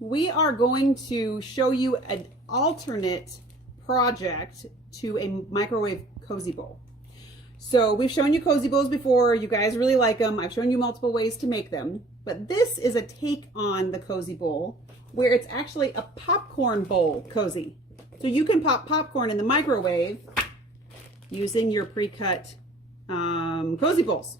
we are going to show you an alternate project to a microwave cozy bowl. So we've shown you cozy bowls before. You guys really like them. I've shown you multiple ways to make them, but this is a take on the cozy bowl where it's actually a popcorn bowl cozy. So you can pop popcorn in the microwave using your pre-cut cozy bowls.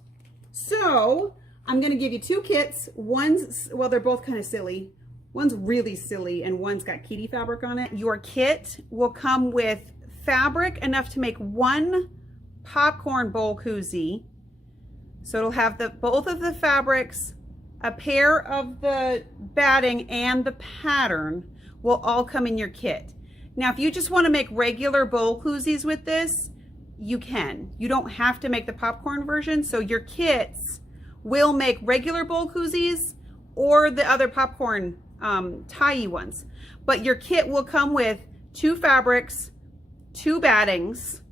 So I'm going to give you two kits. One's, well, they're both kind of silly. One's really silly and one's got kitty fabric on it. Your kit will come with fabric enough to make one popcorn bowl koozie. So it'll have both of the fabrics, a pair of the batting, and the pattern will all come in your kit. Now, if you just want to make regular bowl koozies with this, you can. You don't have to make the popcorn version. So your kits will make regular bowl koozies or the other popcorn tie-y ones. But your kit will come with two fabrics, two battings,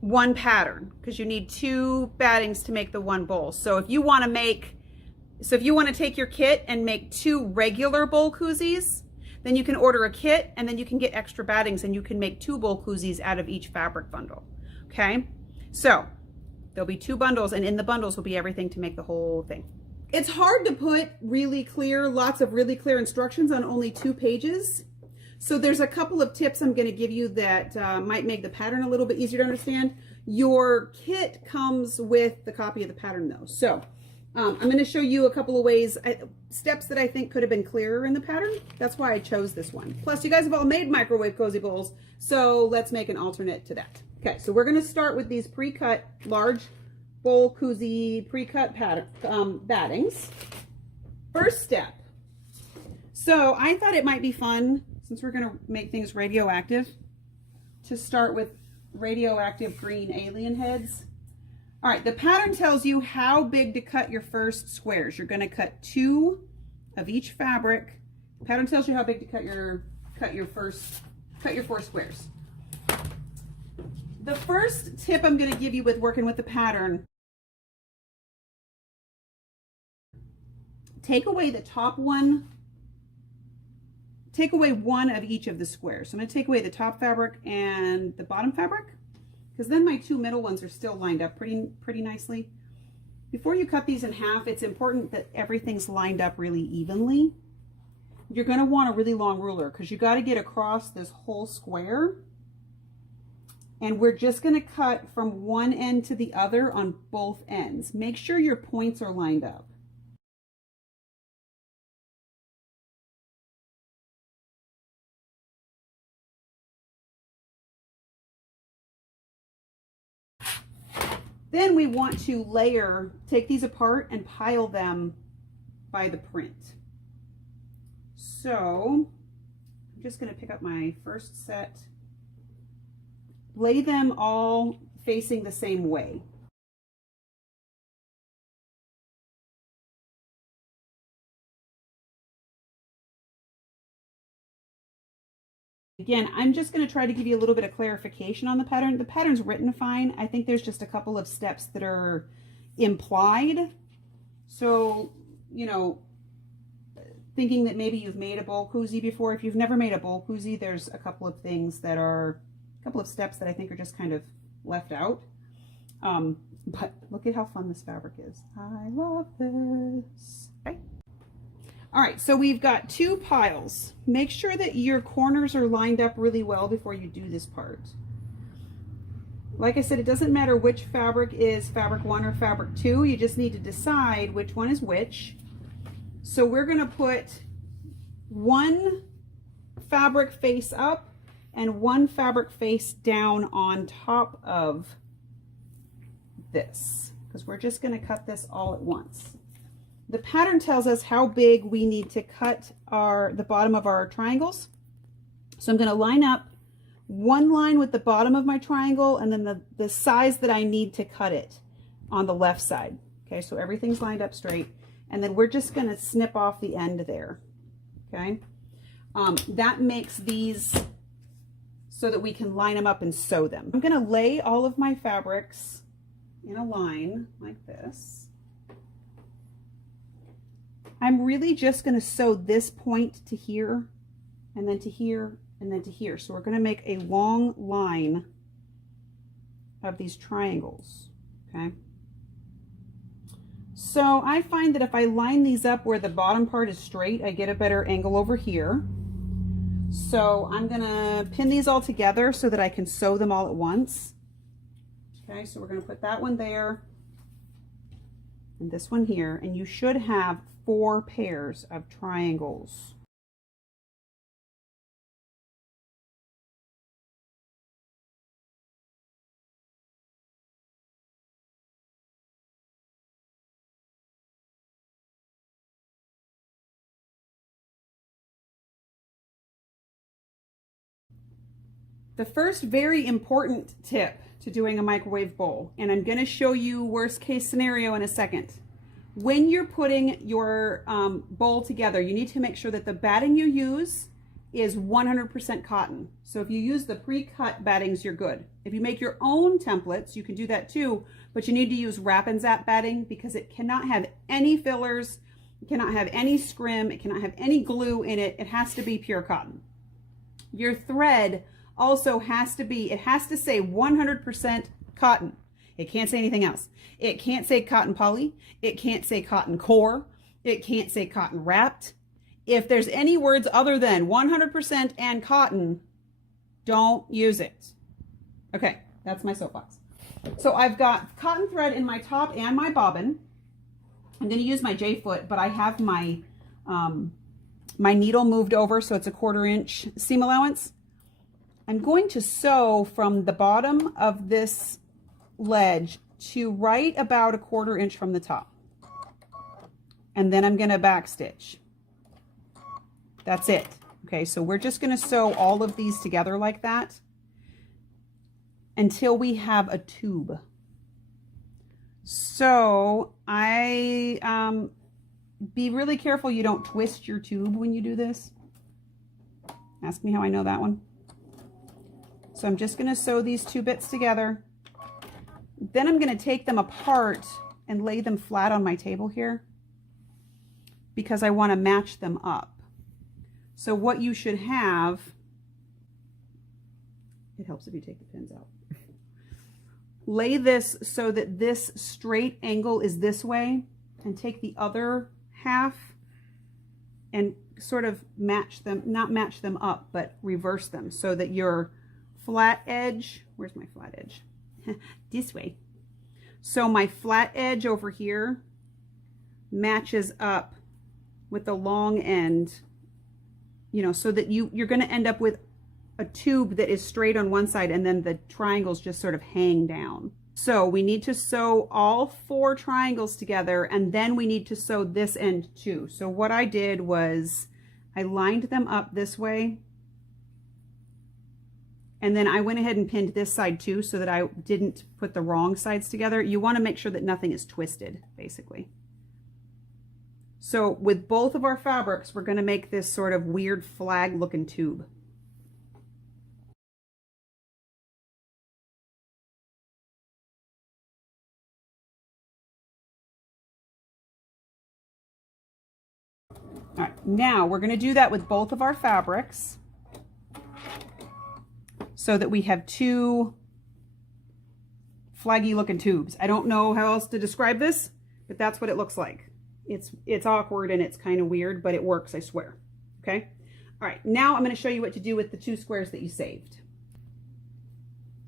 one pattern, because you need two battings to make the one bowl. So if you want to take your kit and make two regular bowl koozies, then you can order a kit and then you can get extra battings and you can make two bowl koozies out of each fabric bundle. Okay, so there'll be two bundles, and in the bundles will be everything to make the whole thing. It's hard to put lots of really clear instructions on only 2 pages. So there's a couple of tips I'm going to give you that might make the pattern a little bit easier to understand. Your kit comes with the copy of the pattern though. So I'm going to show you a couple of ways, steps that I think could have been clearer in the pattern. That's why I chose this one. Plus, you guys have all made microwave cozy bowls, so let's make an alternate to that. Okay, so we're going to start with these pre-cut large bowl koozie pre-cut battings. First step. So I thought it might be fun, since we're going to make things radioactive, to start with radioactive green alien heads. All right, the pattern tells you how big to cut your first squares. You're going to cut 2 of each fabric. The pattern tells you how big to cut your 4 squares. The first tip I'm going to give you with working with the pattern: take away the top one. Take away one of each of the squares. So I'm going to take away the top fabric and the bottom fabric, because then my 2 middle ones are still lined up pretty nicely. Before you cut these in half, it's important that everything's lined up really evenly. You're going to want a really long ruler because you got to get across this whole square. And we're just going to cut from one end to the other on both ends. Make sure your points are lined up. Then we want to take these apart and pile them by the print. So I'm just going to pick up my first set, lay them all facing the same way. Again, I'm just going to try to give you a little bit of clarification on the pattern. The pattern's written fine. I think there's just a couple of steps that are implied. So, you know, thinking that maybe you've made a bowl koozie before. If you've never made a bowl koozie, there's a couple of steps that I think are just kind of left out. But look at how fun this fabric is. I love this. Okay. All right, so we've got 2 piles. Make sure that your corners are lined up really well before you do this part. Like I said, it doesn't matter which fabric is fabric 1 or fabric 2. You just need to decide which one is which. So we're going to put 1 fabric face up and 1 fabric face down on top of this, because we're just going to cut this all at once. The pattern tells us how big we need to cut the bottom of our triangles. So I'm going to line up 1 line with the bottom of my triangle and then the size that I need to cut it on the left side. Okay, so everything's lined up straight. And then we're just going to snip off the end there. Okay, that makes these so that we can line them up and sew them. I'm going to lay all of my fabrics in a line like this. I'm really just going to sew this point to here, and then to here, and then to here. So we're going to make a long line of these triangles, okay? So I find that if I line these up where the bottom part is straight, I get a better angle over here. So I'm going to pin these all together so that I can sew them all at once. Okay, so we're going to put that one there and this one here, and you should have 4 pairs of triangles. The first very important tip to doing a microwave bowl, and I'm going to show you worst case scenario in a second. When you're putting your bowl together, you need to make sure that the batting you use is 100% cotton. So if you use the pre-cut battings, you're good. If you make your own templates, you can do that too, but you need to use Wrap and Zap batting because it cannot have any fillers, it cannot have any scrim, it cannot have any glue in it. It has to be pure cotton. Your thread also has to be, it has to say 100% cotton. It can't say anything else. It can't say cotton poly. It can't say cotton core. It can't say cotton wrapped. If there's any words other than 100% and cotton, don't use it. Okay, that's my soapbox. So I've got cotton thread in my top and my bobbin. I'm going to use my J-foot, but I have my my needle moved over so it's a 1/4 inch seam allowance. I'm going to sew from the bottom of this ledge to right about a 1/4 inch from the top. And then I'm going to back stitch. That's it. Okay, so we're just going to sew all of these together like that until we have a tube. So be really careful you don't twist your tube when you do this. Ask me how I know that one. So I'm just going to sew these 2 bits together. Then I'm going to take them apart and lay them flat on my table here because I want to match them up. So what you should have, it helps if you take the pins out. Lay this so that this straight angle is this way, and take the other half and sort of match them, not match them up, but reverse them so that your flat edge, where's my flat edge? This way. So my flat edge over here matches up with the long end, you know, so that you're going to end up with a tube that is straight on one side and then the triangles just sort of hang down. So we need to sew all 4 triangles together, and then we need to sew this end too. So what I did was I lined them up this way, and then I went ahead and pinned this side too so that I didn't put the wrong sides together. You want to make sure that nothing is twisted, basically. So with both of our fabrics, we're going to make this sort of weird flag looking tube. All right, now we're going to do that with both of our fabrics so that we have 2 flaggy looking tubes. I don't know how else to describe this, but that's what it looks like. It's awkward and it's kind of weird, but it works, I swear. Okay? All right, now I'm going to show you what to do with the 2 squares that you saved.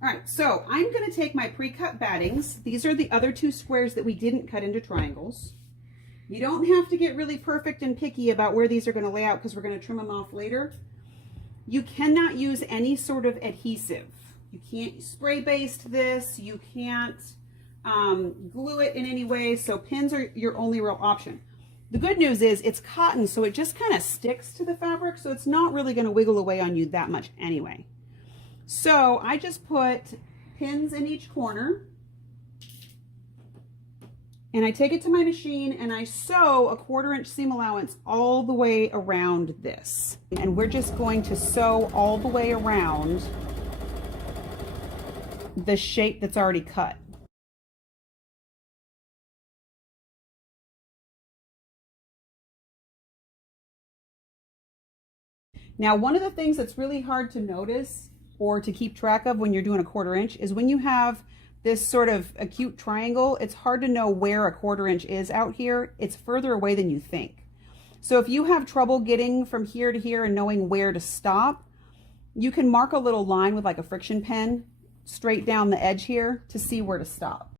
All right, so I'm going to take my pre-cut battings. These are the other 2 squares that we didn't cut into triangles. You don't have to get really perfect and picky about where these are going to lay out because we're going to trim them off later. You cannot use any sort of adhesive. You can't spray baste this. You can't glue it in any way. So pins are your only real option. The good news is it's cotton, so it just kind of sticks to the fabric. So it's not really going to wiggle away on you that much anyway. So I just put pins in each corner. And I take it to my machine and I sew a 1/4 inch seam allowance all the way around this. And we're just going to sew all the way around the shape that's already cut. Now, one of the things that's really hard to notice or to keep track of when you're doing a 1/4 inch is when you have this sort of acute triangle, it's hard to know where a 1/4 inch is out here. It's further away than you think. So if you have trouble getting from here to here and knowing where to stop, you can mark a little line with like a friction pen straight down the edge here to see where to stop.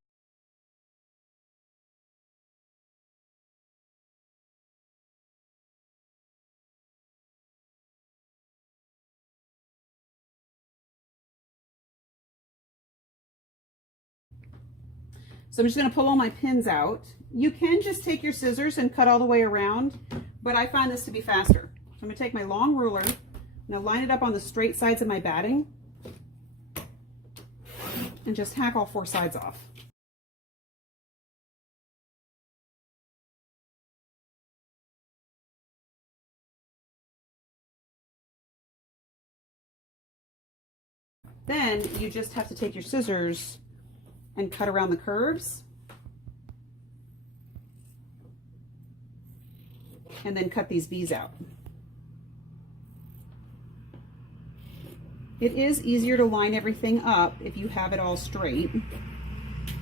So I'm just going to pull all my pins out. You can just take your scissors and cut all the way around, but I find this to be faster. So I'm going to take my long ruler and I'll line it up on the straight sides of my batting and just hack all 4 sides off. Then you just have to take your scissors and cut around the curves, and then cut these V's out. It is easier to line everything up if you have it all straight,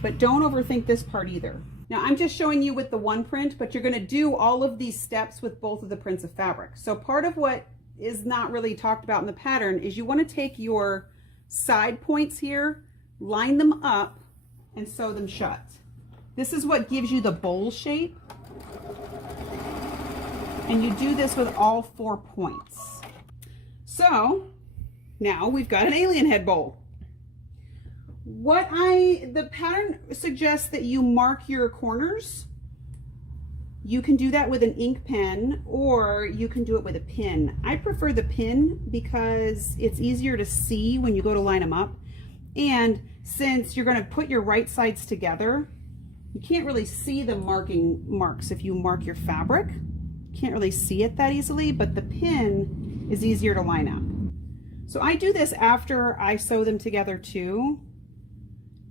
but don't overthink this part either. Now I'm just showing you with the one print, but you're going to do all of these steps with both of the prints of fabric. So part of what is not really talked about in the pattern is you want to take your side points here, line them up, and sew them shut. This is what gives you the bowl shape. And you do this with all 4 points. So now we've got an alien head bowl. The pattern suggests that you mark your corners. You can do that with an ink pen or you can do it with a pin. I prefer the pin because it's easier to see when you go to line them up. And since you're going to put your right sides together, you can't really see the marks if you mark your fabric. You can't really see it that easily, but the pin is easier to line up. So I do this after I sew them together too,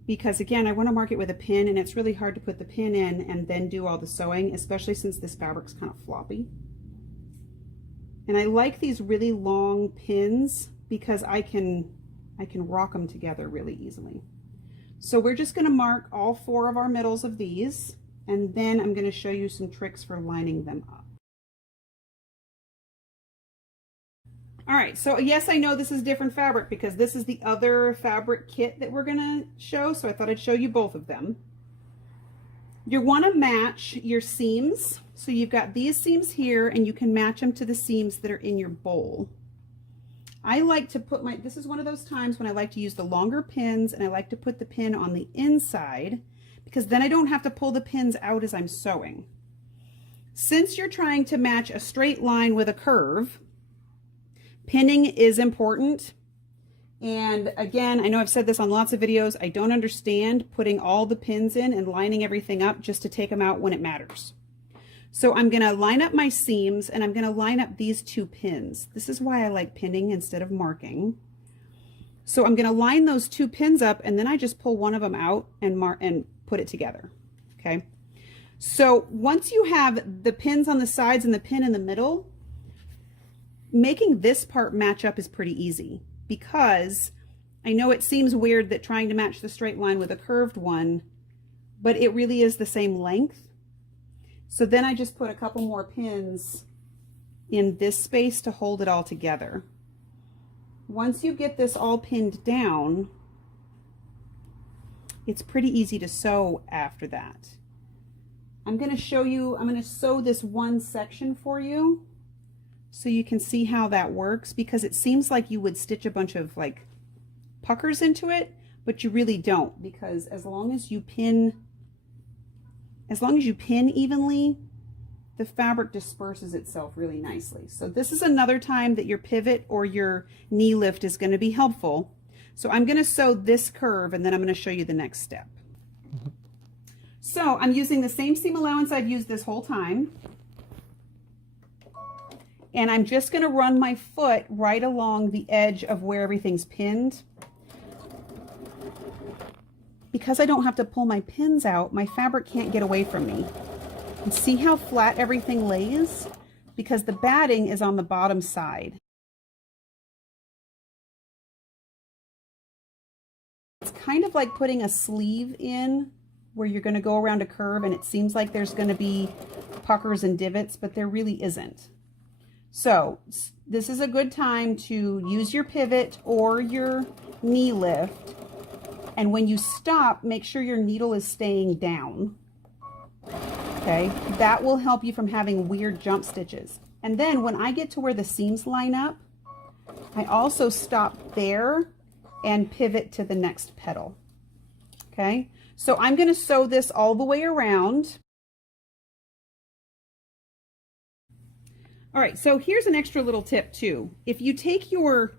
because again, I want to mark it with a pin and it's really hard to put the pin in and then do all the sewing, especially since this fabric's kind of floppy. And I like these really long pins because I can rock them together really easily. So we're just going to mark all 4 of our middles of these, and then I'm going to show you some tricks for lining them up. All right, so yes, I know this is different fabric because this is the other fabric kit that we're going to show, so I thought I'd show you both of them. You want to match your seams. So you've got these seams here, and you can match them to the seams that are in your bowl. I like to put this is one of those times when I like to use the longer pins, and I like to put the pin on the inside because then I don't have to pull the pins out as I'm sewing. Since you're trying to match a straight line with a curve, pinning is important. And again, I know I've said this on lots of videos, I don't understand putting all the pins in and lining everything up just to take them out when it matters. So I'm going to line up my seams and I'm going to line up these 2 pins. This is why I like pinning instead of marking. So I'm going to line those 2 pins up and then I just pull one of them out and put it together. Okay. So once you have the pins on the sides and the pin in the middle, making this part match up is pretty easy because I know it seems weird that trying to match the straight line with a curved one, but it really is the same length. So then I just put a couple more pins in this space to hold it all together. Once you get this all pinned down, it's pretty easy to sew after that. I'm going to show you, I'm going to sew this one section for you so you can see how that works, because it seems like you would stitch a bunch of like puckers into it, but you really don't, because as long as you pin evenly, the fabric disperses itself really nicely. So this is another time that your pivot or your knee lift is going to be helpful. So I'm going to sew this curve and then I'm going to show you the next step. So I'm using the same seam allowance I've used this whole time. And I'm just going to run my foot right along the edge of where everything's pinned. Because I don't have to pull my pins out, my fabric can't get away from me. And see how flat everything lays? Because the batting is on the bottom side. It's kind of like putting a sleeve in where you're going to go around a curve and it seems like there's going to be puckers and divots, but there really isn't. So this is a good time to use your pivot or your knee lift. And when you stop, make sure your needle is staying down. Okay, that will help you from having weird jump stitches. And then when I get to where the seams line up, I also stop there and pivot to the next petal. Okay, so I'm going to sew this all the way around. All right, so here's an extra little tip too. If you take your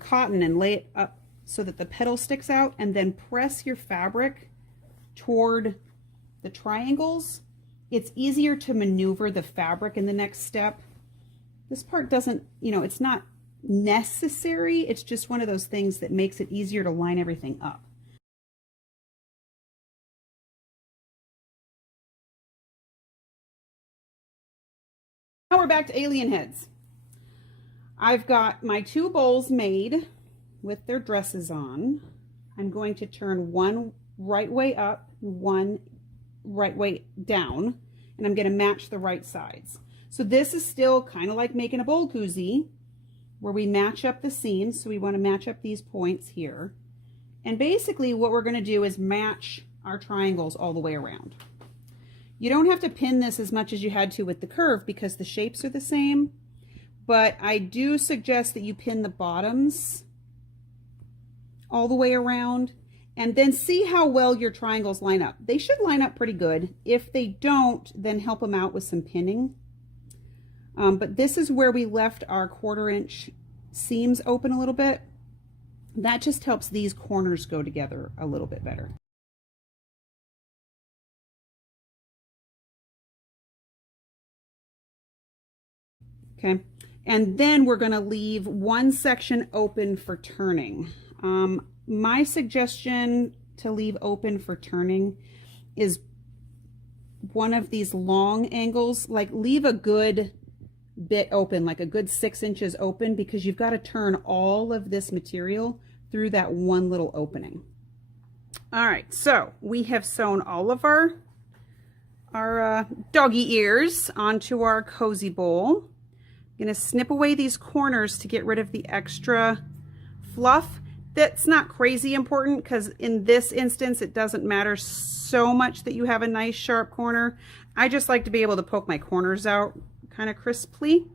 cotton and lay it up so that the petal sticks out and then press your fabric toward the triangles, it's easier to maneuver the fabric in the next step. This part doesn't, it's not necessary. It's just one of those things that makes it easier to line everything up. Now we're back to alien heads. I've got my 2 bowls made with their dresses on. I'm going to turn one right way up, one right way down, and I'm going to match the right sides. So this is still kind of like making a bowl koozie where we match up the seams. So we want to match up these points here. And basically what we're going to do is match our triangles all the way around. You don't have to pin this as much as you had to with the curve because the shapes are the same, but I do suggest that you pin the bottoms all the way around and then see how well your triangles line up. They should line up pretty good. If they don't, then help them out with some pinning. But this is where we left our 1/4 inch seams open a little bit. That just helps these corners go together a little bit better. Okay, and then we're going to leave one section open for turning. My suggestion to leave open for turning is one of these long angles, like leave a good bit open, like a good 6 inches open, because you've got to turn all of this material through that one little opening. All right, so we have sewn all of our doggy ears onto our cozy bowl. I'm going to snip away these corners to get rid of the extra fluff. That's not crazy important because in this instance it doesn't matter so much that you have a nice sharp corner. I just like to be able to poke my corners out kind of crisply.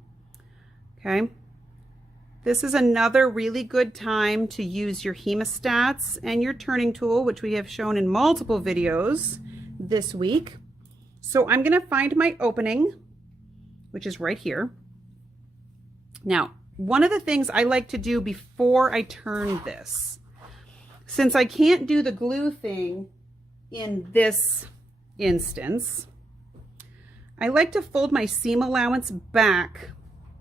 Okay, this is another really good time to use your hemostats and your turning tool, which we have shown in multiple videos this week. So I'm going to find my opening, which is right here. Now, one of the things I like to do before I turn this, since I can't do the glue thing in this instance, I like to fold my seam allowance back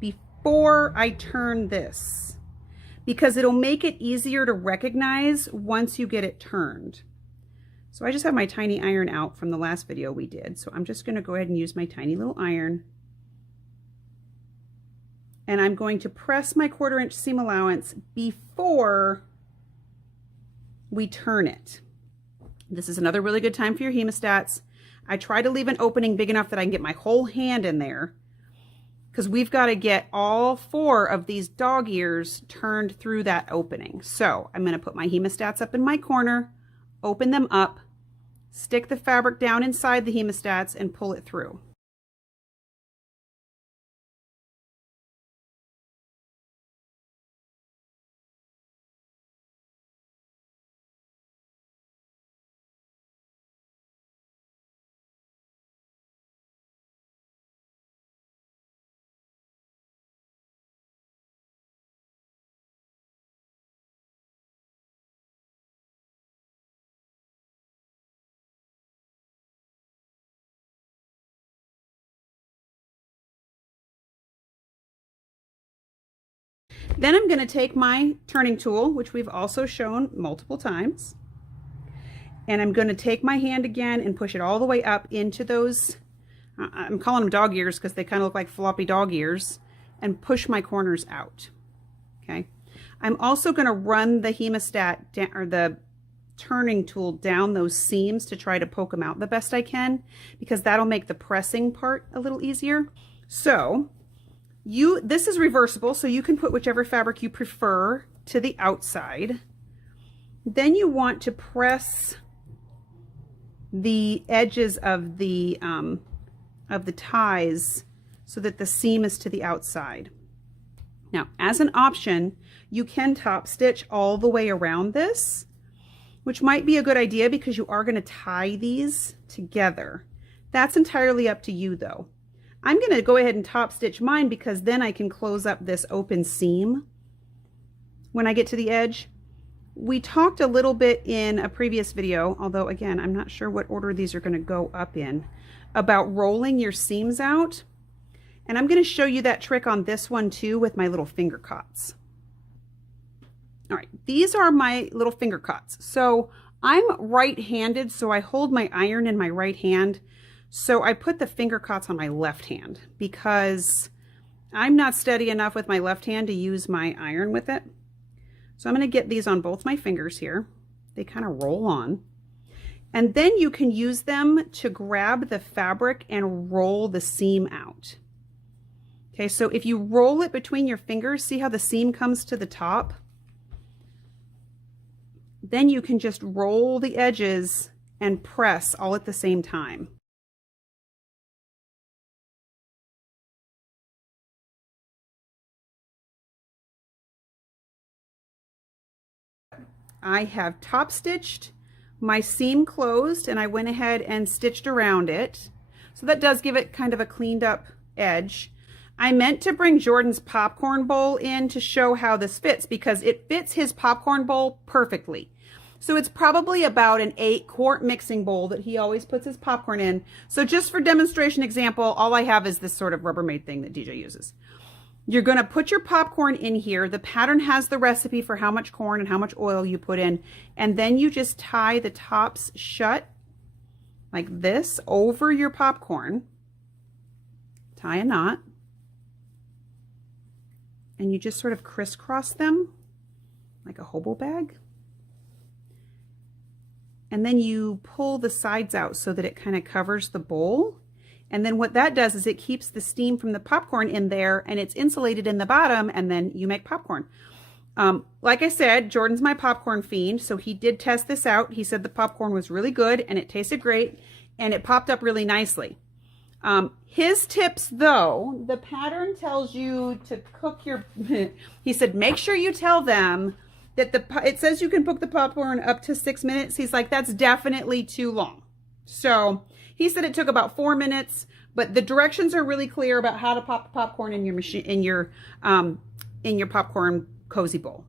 before I turn this, because it'll make it easier to recognize once you get it turned. So I just have my tiny iron out from the last video we did. So I'm just going to go ahead and use my tiny little iron. And I'm going to press my 1/4 inch seam allowance before we turn it. This is another really good time for your hemostats. I try to leave an opening big enough that I can get my whole hand in there, because we've got to get all 4 of these dog ears turned through that opening. So I'm going to put my hemostats up in my corner, open them up, stick the fabric down inside the hemostats and pull it through. Then I'm going to take my turning tool, which we've also shown multiple times, and I'm going to take my hand again and push it all the way up into those, I'm calling them dog ears because they kind of look like floppy dog ears, and push my corners out. Okay, I'm also going to run the hemostat down, or the turning tool down those seams to try to poke them out the best I can, because that'll make the pressing part a little easier. So this is reversible, so you can put whichever fabric you prefer to the outside. Then you want to press the edges of the ties so that the seam is to the outside. Now, as an option, you can top stitch all the way around this, which might be a good idea because you are going to tie these together. That's entirely up to you though. I'm going to go ahead and top stitch mine because then I can close up this open seam when I get to the edge. We talked a little bit in a previous video, although again, I'm not sure what order these are going to go up in, about rolling your seams out. And I'm going to show you that trick on this one too with my little finger cots. All right, these are my little finger cots. So I'm right-handed, so I hold my iron in my right hand. So I put the finger cots on my left hand because I'm not steady enough with my left hand to use my iron with it. So I'm going to get these on both my fingers here. They kind of roll on. And then you can use them to grab the fabric and roll the seam out. Okay, so if you roll it between your fingers, see how the seam comes to the top? Then you can just roll the edges and press all at the same time. I have top stitched my seam closed and I went ahead and stitched around it. So that does give it kind of a cleaned up edge. I meant to bring Jordan's popcorn bowl in to show how this fits because it fits his popcorn bowl perfectly. So it's probably about an 8-quart mixing bowl that he always puts his popcorn in. So just for demonstration example, all I have is this sort of Rubbermaid thing that DJ uses. You're going to put your popcorn in here. The pattern has the recipe for how much corn and how much oil you put in. And then you just tie the tops shut like this over your popcorn. Tie a knot. And you just sort of crisscross them like a hobo bag. And then you pull the sides out so that it kind of covers the bowl. And then what that does is it keeps the steam from the popcorn in there and it's insulated in the bottom, and then you make popcorn. Like I said, Jordan's my popcorn fiend, so he did test this out. He said the popcorn was really good and it tasted great and it popped up really nicely. His tips though, the pattern tells you to cook your, he said, make sure you tell them that it says you can cook the popcorn up to 6 minutes. He's like, that's definitely too long. So he said it took about 4 minutes, but the directions are really clear about how to pop the popcorn in your machine, in your popcorn cozy bowl.